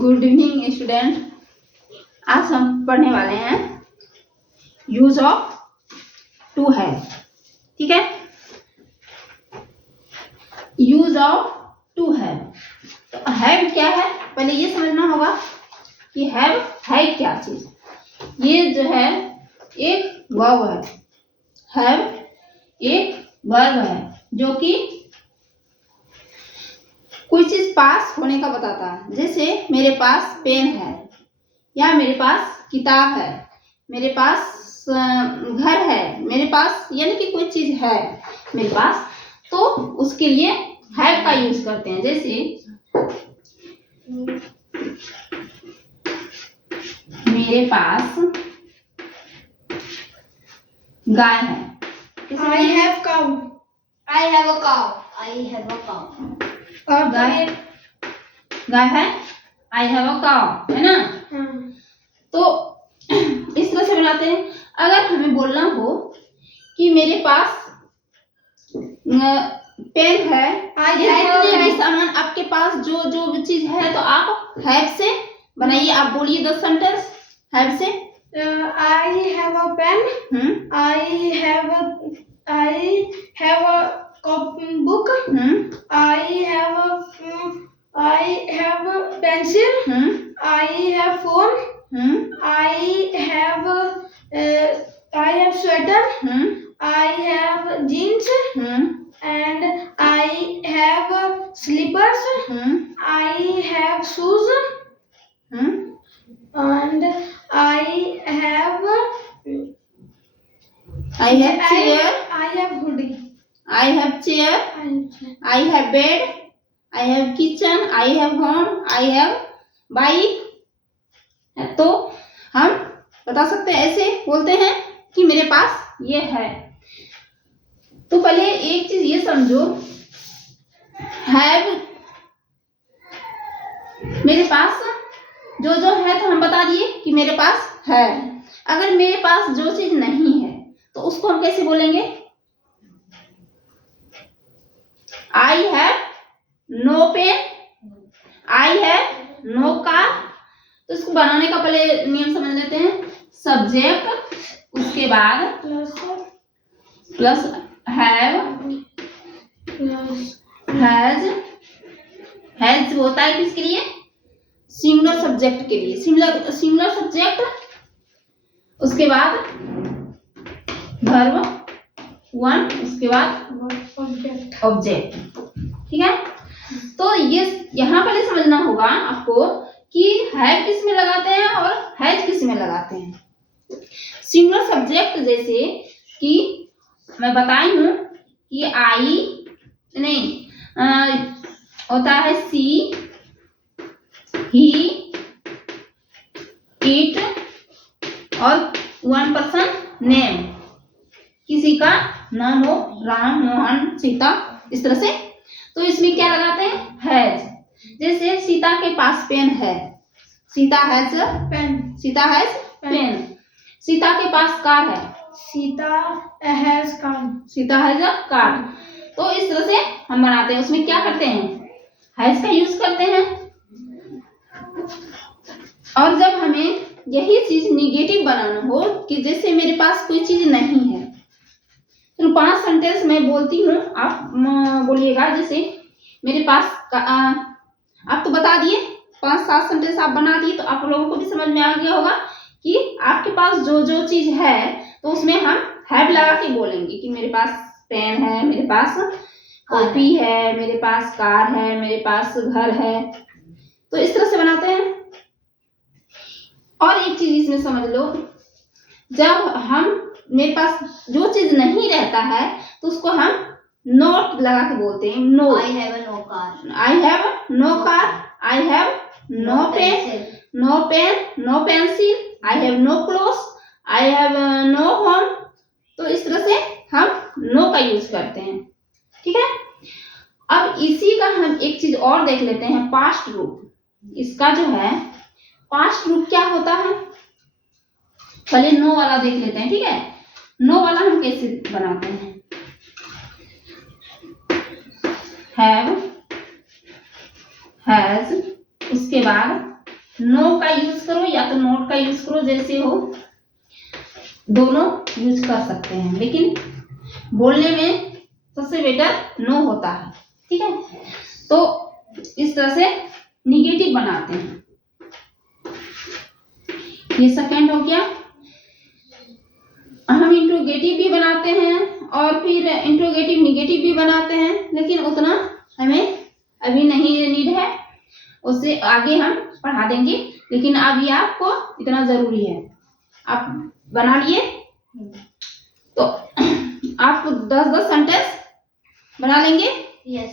Good evening student. आज हम पढ़ने वाले हैं यूज ऑफ टू हैव। ठीक है, यूज ऑफ टू हैव। तो हैव क्या है, पहले ये समझना होगा कि हैव है क्या चीज। ये जो है एक वर्ब है। हैव एक वर्ब है जो कि कोई चीज पास होने का बताता है। जैसे मेरे पास पेन है, या मेरे पास किताब है, मेरे पास घर है, मेरे पास यानी कि कोई चीज है मेरे पास, तो उसके लिए हैव का यूज करते हैं। जैसे मेरे पास गाय है। I have cow. I have a cow. I have a cow. और गाय गाय है, आई हैव अ काउ, है ना। तो इस तरह से बनाते हैं। अगर हमें बोलना हो कि मेरे पास पेन है, जितने भी सामान आपके पास जो जो भी चीज है, तो आप हैव से बनाइए। आप बोलिए 10 सेंटेंस हैव से। I have a pen. I have a book. I have a pencil. I have phone. I have sweater. I have jeans. And I have slippers. I have shoes. And I have chair, I have hoodie. I have chair, I have bed, I have kitchen, I have home, I have bike। तो हम बता सकते हैं, ऐसे बोलते हैं कि मेरे पास ये है। तो पहले एक चीज ये समझो, हैव मेरे पास जो जो है तो हम बता दिए कि मेरे पास है। अगर मेरे पास जो चीज नहीं है तो उसको हम कैसे बोलेंगे? I have no pen, I have no car. तो इसको बनाने का पहले नियम समझ लेते हैं। सब्जेक्ट, उसके बाद प्लस हैव, हैज होता है किसके लिए? सिंगुलर सब्जेक्ट के लिए। सिंगुलर सब्जेक्ट, उसके बाद वर्ब वन, उसके बाद ऑब्जेक्ट। ठीक है, तो ये यहाँ पहले समझना होगा आपको कि हैव किस में लगाते हैं और हैज किस में लगाते हैं। सिंगुलर सब्जेक्ट जैसे कि मैं बताई हूं कि आई नहीं होता है सी, ही, इट और वन पर्सन नेम, किसी का नाम हो, राम, मोहन, सीता, इस तरह से। तो इसमें क्या लगाते हैं? हैज। जैसे सीता के पास पेन है, Sita has pen. Sita has pen. सीता के पास कार है, Sita has car. Sita has a car. तो इस तरह से हम बनाते हैं। उसमें क्या करते हैं? हैज का यूज करते हैं। और जब हमें यही चीज निगेटिव बनाना हो कि जैसे मेरे पास कोई चीज नहीं है, तो 5 सेंटेंस मैं बोलती हूँ, आप बोलिएगा। जैसे मेरे पास आप तो बता दिए, 5-7 सेंटेंस आप बना दिए, तो आप लोगों को भी समझ में आ गया होगा कि आपके पास जो जो चीज है तो उसमें हम हैव लगा के बोलेंगे कि मेरे पास पेन है, मेरे पास कॉपी है, मेरे पास कार है, मेरे पास घर है। तो इस तरह से बनाते हैं। और एक चीज इसमें समझ लो, जब हम मेरे पास जो चीज नहीं रहता है तो उसको हम नॉट लगा के बोलते हैं। No, I have a no car. I have no car, I have no pen, no pen, no pencil, I have no clothes, I have no home. तो इस तरह से हम नो का यूज करते हैं। ठीक है, अब इसी का हम एक चीज और देख लेते हैं, पास्ट रूप। इसका जो है पास्ट रूप क्या होता है, पहले नो वाला देख लेते हैं। ठीक है, नो वाला हम कैसे बनाते हैं? हैव, हैज, उसके बाद नो का यूज करो या तो नोट का यूज करो, जैसे हो दोनों यूज कर सकते हैं, लेकिन बोलने में सबसे बेटर नो होता है। ठीक है, तो इस तरह से निगेटिव बनाते हैं। ये सेकंड हो गया। हम इंट्रोगेटिव भी बनाते हैं और फिर इंट्रोगेटिव निगेटिव भी बनाते हैं, लेकिन उतना हमें अभी नहीं नीड है, उससे आगे हम पढ़ा देंगे, लेकिन अब ये आपको इतना जरूरी है। आप बना लिए तो आप 10-10 सेंटेंस बना लेंगे। Yes.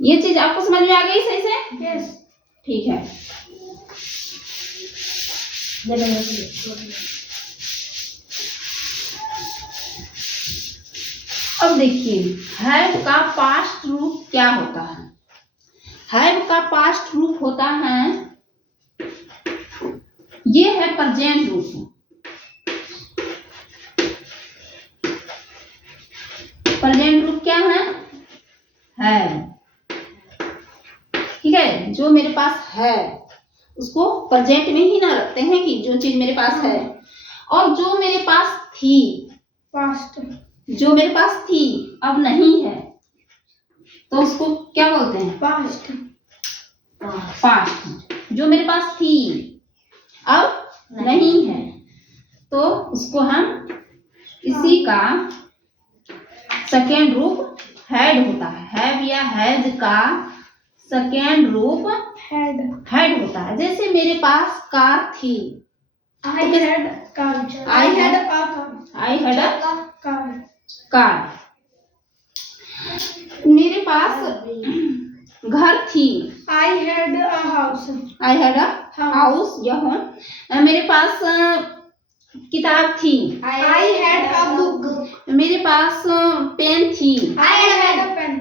ये चीज आपको समझ में आ गई सही से? Yes. ठीक है। अब देखिए हैव का पास्ट रूप क्या होता है। हैव का पास्ट रूप होता है, ये है प्रेजेंट रूप। प्रेजेंट रूप क्या है? हैव। ठीक है, जो मेरे पास है उसको प्रेजेंट में ही ना रखते हैं कि जो चीज मेरे पास है, और जो मेरे पास थी, Past. जो मेरे पास थी अब नहीं है, तो उसको क्या बोलते हैं? Past. पास्ट। जो मेरे पास थी अब नहीं है, तो उसको हम इसी का सेकेंड रूप हैड होता है। हैव या हैज का सेकेंड रूप Had. हैड होता है। जैसे मेरे पास कार थी, I had car. I I had had a car. I had a Car. Car. मेरे पास घर थी, I had a house. I had a house या होम। मेरे पास किताब थी, I had a book. मेरे पास पेन थी, I had a pen.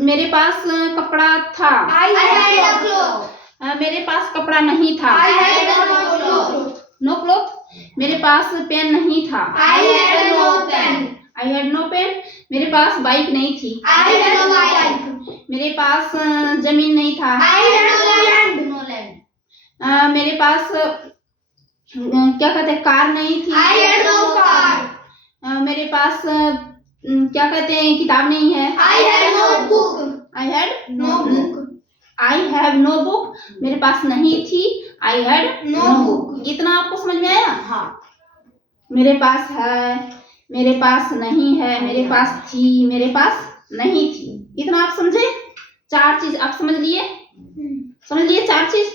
मेरे पास कपड़ा था, I had a cloth. मेरे पास कपड़ा नहीं था, I had no cloth. No cloth. मेरे पास पेन नहीं था, I had no pen. I had no pen. मेरे पास बाइक नहीं थी, I had no bike. मेरे पास जमीन नहीं था, I had no land. No land. मेरे पास क्या कहते हैं कार नहीं थी, I had no car. मेरे पास क्या कहते हैं किताब नहीं है, I had no book. I had No book. I have no book. मेरे पास नहीं थी, I had No no book. Book. इतना आपको समझ में आया? हाँ. मेरे पास है, मेरे पास नहीं है, मेरे पास थी, मेरे पास नहीं थी। इतना आप समझे? 4 चीज आप समझ लिए? समझ लिए 4 चीज?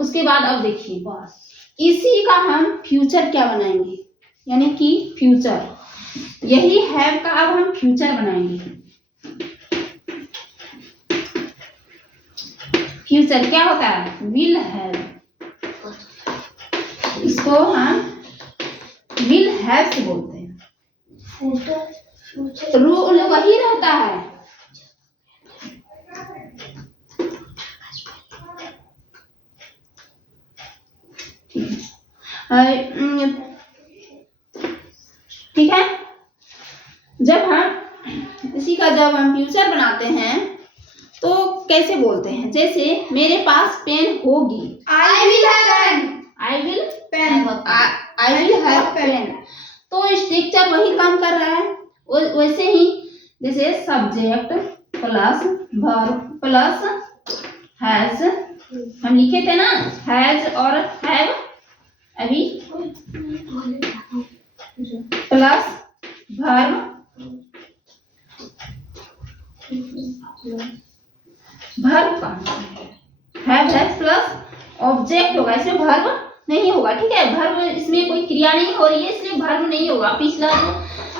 उसके बाद अब देखिए, बस इसी का हम फ्यूचर क्या बनाएंगे, यानी कि फ्यूचर, यही हैव का अब हम फ्यूचर बनाएंगे। फ्यूचर क्या होता है? Will have. इसको हम विल हैव से बोलते हैं। रूल वही रहता है। ठीक है, जब हम इसी का जब हम फ्यूचर बनाते हैं तो कैसे बोलते हैं? जैसे मेरे पास पेन होगी, I will have pen. I will Pen. I will have pen. तो स्ट्रक्चर वही काम कर रहा है। वैसे ही जैसे subject plus verb plus has, हम लिखे थे ना हैज और हैव, अभी प्लस वर्ब वर्ब का हैव हैज प्लस ऑब्जेक्ट होगा, इसमें वर्ब नहीं होगा। ठीक है, वर्ब इसमें कोई क्रिया नहीं हो रही है, इसलिए वर्ब नहीं होगा। पिछला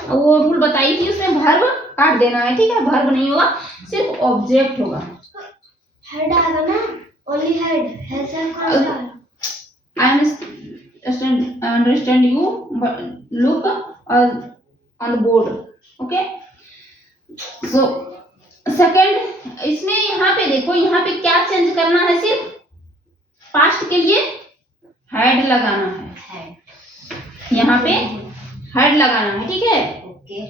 जो वो भूल बताई थी उसमें वर्ब काट देना है। ठीक है, वर्ब नहीं होगा, सिर्फ ऑब्जेक्ट होगा। Had आना ना, only had. Has है कौन सा? I understand you, but look on the board. Okay, so second, इसमें यहाँ पे देखो, यहाँ पे क्या चेंज करना है? सिर्फ पास्ट के लिए हैड लगाना है, यहाँ पे हैड लगाना है। ठीक है, Okay.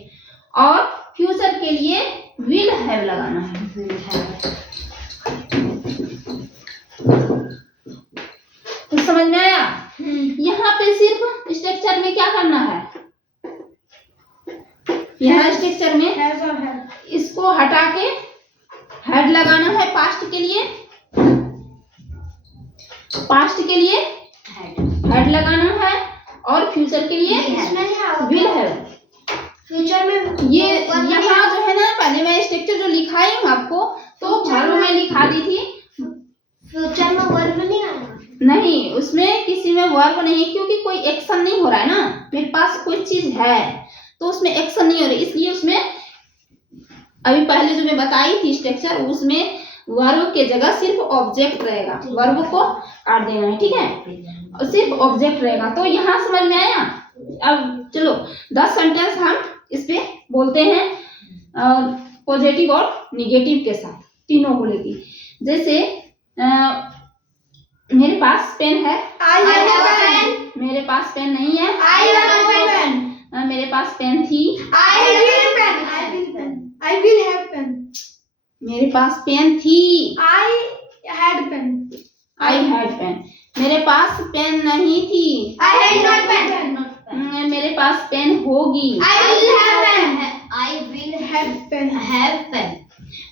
और फ्यूचर के लिए विल हैव लगाना है। में क्या करना है, यहाँ स्ट्रक्चर में Has or have. इसको हटा के हेड लगाना है पास्ट के लिए, पास्ट के लिए हेड लगाना है और फ्यूचर के लिए विल हैव। फ्यूचर में ये यहाँ जो है ना, पहले मैं स्ट्रक्चर जो लिखाई हूँ आपको तो वर्ब में लिखा दी थी, फ्यूचर में वर्ब नहीं आएगा। नहीं उसमें किसी में वर्ब नहीं है, क्योंकि कोई एक्शन नहीं हो रहा है ना, मेरे पास कोई चीज है तो उसमें एक्शन नहीं हो रही, इसलिए उसमें अभी पहले जो मैं बताई थी स्ट्रक्चर, उसमें वर्ब के जगह सिर्फ ऑब्जेक्ट रहेगा, वर्ब को काट देना है, ठीक है, और सिर्फ ऑब्जेक्ट रहेगा। तो यहाँ समझ में आया। अब चलो 10 सेंटेंस हम इस पे बोलते हैं पॉजिटिव और निगेटिव के साथ, तीनों को लेके। जैसे मेरे पास पेन है, I have a pen. मेरे पास पेन नहीं है, I have a pen. मेरे पास पेन थी, I will pen. I will pen. I will have pen. मेरे पास पेन थी, I had pen. I had pen, मेरे पास पेन नहीं थी, I had not pen. मेरे पास पेन होगी, I will have pen. I will have pen. Have pen.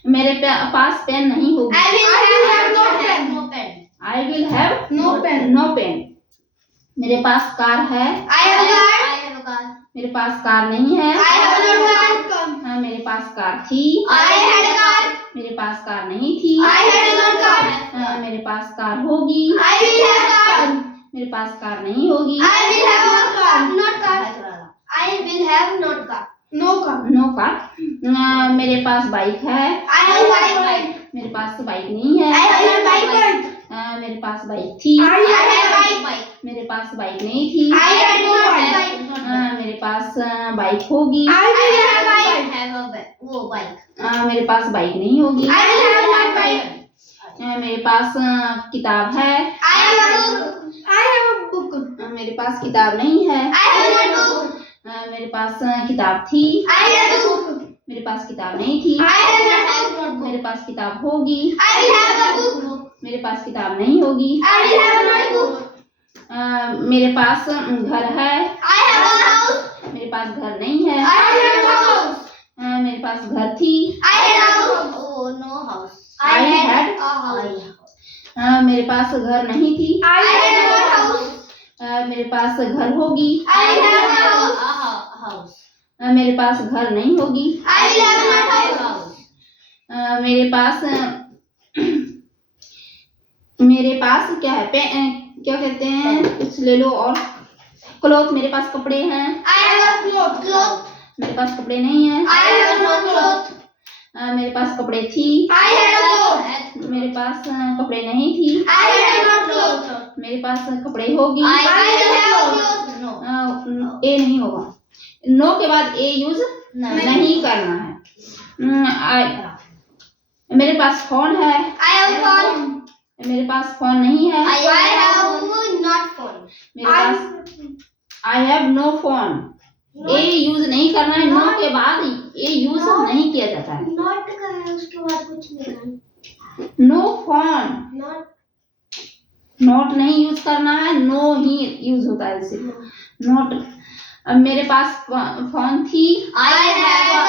मेरे पास पेन नहीं होगी, I will have no pen. No pen. I will have No pen. No pen. मेरे पास कार है, I have a car. I have a car. मेरे पास car नहीं है, I have no car. मेरे पास कार थी, I had a car. मेरे पास कार नहीं थी, I had no car. मेरे पास कार होगी, I will have car. मेरे पास कार नहीं होगी, I will have no car. Not car. I will have not car. No car. No car. मेरे पास बाइक है, I have bike. मेरे पास तो बाइक नहीं है, I have bike. मेरे पास बाइक थी, I have bike. मेरे पास बाइक नहीं थी, I had no bike. मेरे पास बाइक होगी, I will have bike. Have a bike. वो bike. मेरे पास बाइक नहीं होगी, I will have not bike. मेरे पास किताब है, I have a book. I have a book. मेरे पास किताब नहीं है, I have a book. मेरे पास किताब थी, I have a book. मेरे पास किताब नहीं थी, I have a book. मेरे पास किताब होगी, I will have a book. मेरे पास किताब नहीं होगी, I will have a book. मेरे पास घर है, I have a house. मेरे पास घर नहीं है, I have a house. मेरे पास घर थी, I had a house. Oh, no house. I had a house. मेरे पास घर नहीं थी, I had a house. मेरे पास घर होगी, I have a house. मेरे पास घर नहीं होगी, I will have a house. मेरे पास क्या है, क्या कहते हैं, कुछ ले लो और, क्लॉथ, मेरे पास कपड़े हैं, I have a cloth. मेरे पास कपड़े नहीं है, I have no cloth. मेरे पास कपड़े थी, I had a cloth. मेरे पास कपड़े नहीं थी, I had no cloth. मेरे पास कपड़े होगी, I will have a cloth. No. ए नहीं होगा, नो के बाद ए यूज नहीं करना है। मेरे पास फोन है, I have a phone. मेरे पास फोन नहीं है, I have not phone. मेरे पास आई हैव नो फोन, ए यूज नहीं करना है, नो के बाद ए यूज नहीं किया जाता है, Not का है उसके बाद कुछ नहीं है. No phone, Not. नोट नहीं यूज करना है, नो ही यूज होता है सिर्फ, नोट। मेरे पास फोन थी, I had a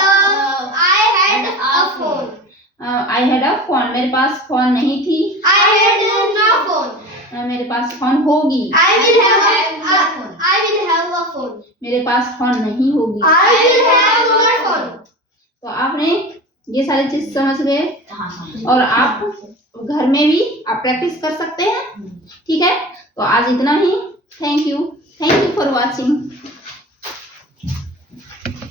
phone. I had a phone, मेरे पास फोन नहीं थी, I had no phone. मेरे पास फोन होगी, I will have a phone. मेरे पास फोन नहीं होगी। I will have no phone. तो आपने ये सारी चीज समझ गए और आप घर में भी आप प्रैक्टिस कर सकते हैं, ठीक है। तो आज इतना ही, थैंक यू फॉर वॉचिंग।